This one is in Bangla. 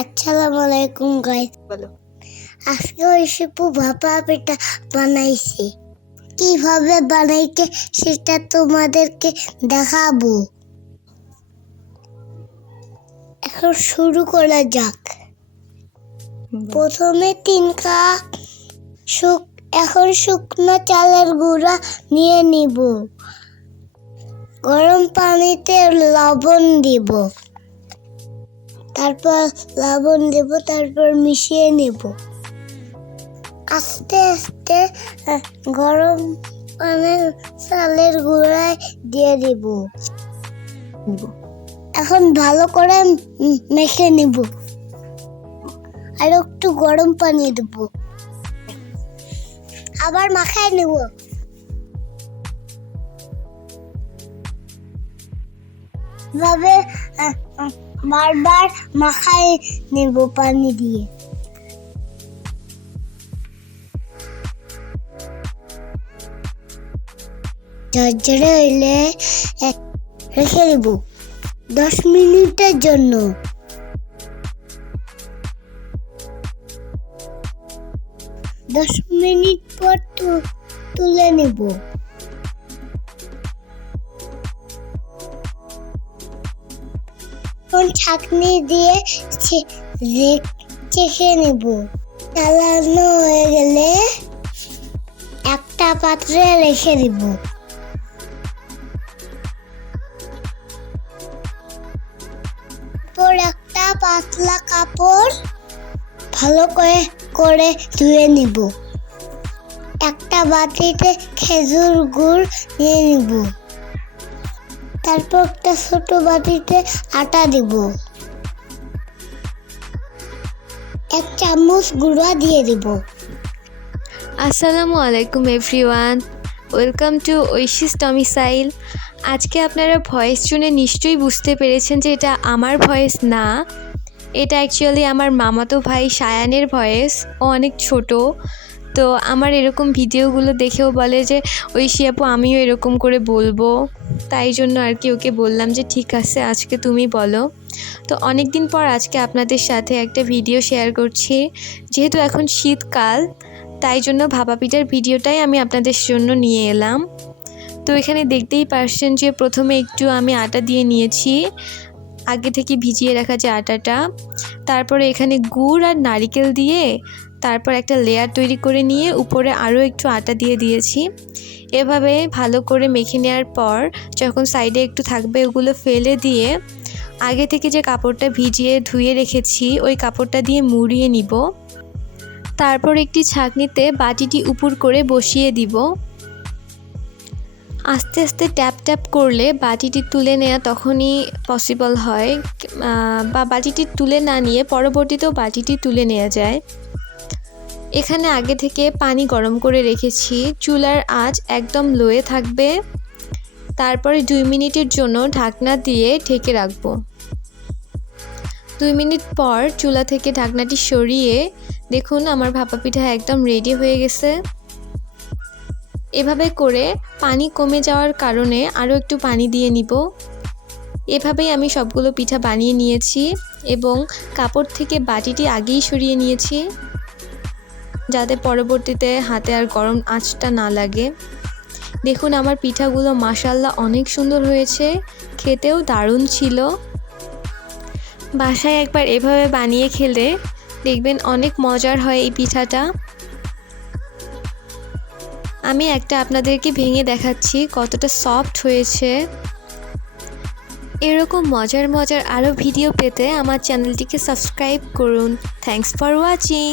আসসালামু আলাইকুম গাইস। বলো। আজকে ওই শিপু ভাপা পিঠা বানাইছে। কিভাবে বানাইছে সেটা তোমাদেরকে দেখাবো। এখন শুরু করা যাক। প্রথমে 3 কাপ শুকনো চালের গুঁড়া নিয়ে নিব। গরম পানিতে লবণ দিব। তারপর মিশিয়ে নেব। আস্তে আস্তে গরম পানির চালের গুঁড়ায় দিয়ে দিব। এখন ভালো করে মেখে নিব। আর একটু গরম পানি দেব। আবার মাখায় নেব। ভাবে বারবার মাখায় নেব পানি দিয়ে। ঝরঝরে হইলে রেখে দেব 10 মিনিটের জন্য। 10 মিনিট পর তুলে নেব। ছাঁকনি দিয়ে চেখে নেব। চালানো হয়ে গেলে একটা পাত্রে রেখে দিব। একটা পাতলা কাপড় ভালো করে ধুয়ে নিব। একটা বাটিতে খেজুর গুড় নিয়ে নিব। তারপর একটা ছোট বাটিতে আটা দিব। 1 চামচ গুঁড়া দিয়ে দিব। আসসালামু আলাইকুম এভরিওয়ান, ওয়েলকাম টু ঐশীস ডমিসাইল। আজকে আপনারা ভয়েস শুনে নিশ্চয়ই বুঝতে পেরেছেন যে এটা আমার ভয়েস না, এটা অ্যাকচুয়ালি আমার মামাতো ভাই সায়ানের ভয়েস। ও অনেক ছোট, তো আমার এরকম ভিডিওগুলো দেখেও বলে যে ঐশী আপু আমিও এরকম করে বলবো, তাই জন্য আর কি ওকে বললাম যে ঠিক আছে আজকে তুমি বলো। তো অনেক দিন পর আজকে আপনাদের সাথে একটা ভিডিও শেয়ার করছি। যেহেতু এখন শীতকাল, তাই জন্য ভাপা পিঠার ভিডিওটাই আমি আপনাদের জন্য নিয়ে এলাম। তো এখানে দেখতেই পারছেন যে প্রথমে একটু আমি আটা দিয়ে নিয়েছি, আগে থেকে ভিজিয়ে রাখা যে আটাটা। তারপরে এখানে গুড় আর নারিকেল দিয়ে তারপর একটা লেয়ার তৈরি করে নিয়ে উপরে আরও একটু আটা দিয়ে দিয়েছি। এভাবে ভালো করে মেখে নেওয়ার পর যখন সাইডে একটু থাকবে ওগুলো ফেলে দিয়ে আগে থেকে যে কাপড়টা ভিজিয়ে ধুয়ে রেখেছি ওই কাপড়টা দিয়ে মুড়িয়ে নিব। তারপর একটি ছাঁকনিতে বাটিটি উপর করে বসিয়ে দিব। আস্তে আস্তে ট্যাপ ট্যাপ করলে বাটিটি তুলে নেওয়া তখনই পসিবল হয়, বা বাটিটি তুলে না নিয়ে পরবর্তীতেও বাটিটি তুলে নেওয়া যায়। এখানে আগে থেকে পানি গরম করে রেখেছি, চুলার আঁচ একদম লোয়ে থাকবে। তারপরে 2 মিনিটের জন্য ঢাকনা দিয়ে ঢেকে রাখবো। 2 মিনিট পর চুলা থেকে ঢাকনাটি সরিয়ে দেখুন আমার ভাপা পিঠা একদম রেডি হয়ে গেছে। এভাবে করে পানি কমে যাওয়ার কারণে আরও একটু পানি দিয়ে নিব। এভাবেই আমি সবগুলো পিঠা বানিয়ে নিয়েছি এবং কাপড় থেকে বাটিটি আগেই সরিয়ে নিয়েছি যাতে পরবর্তীতে হাতে আর গরম আঁচটা না লাগে। দেখুন আমার পিঠাগুলো মাশাআল্লাহ অনেক সুন্দর হয়েছে, খেতেও দারুণ ছিল। বাসায় একবার এভাবে বানিয়ে খেলে দেখবেন অনেক মজার হয় এই পিঠাটা। আমি একটা আপনাদেরকে ভেঙে দেখাচ্ছি কতটা সফট হয়েছে। এরকম মজার আরও ভিডিও পেতে আমার চ্যানেলটিকে সাবস্ক্রাইব করুন। Thanks for watching.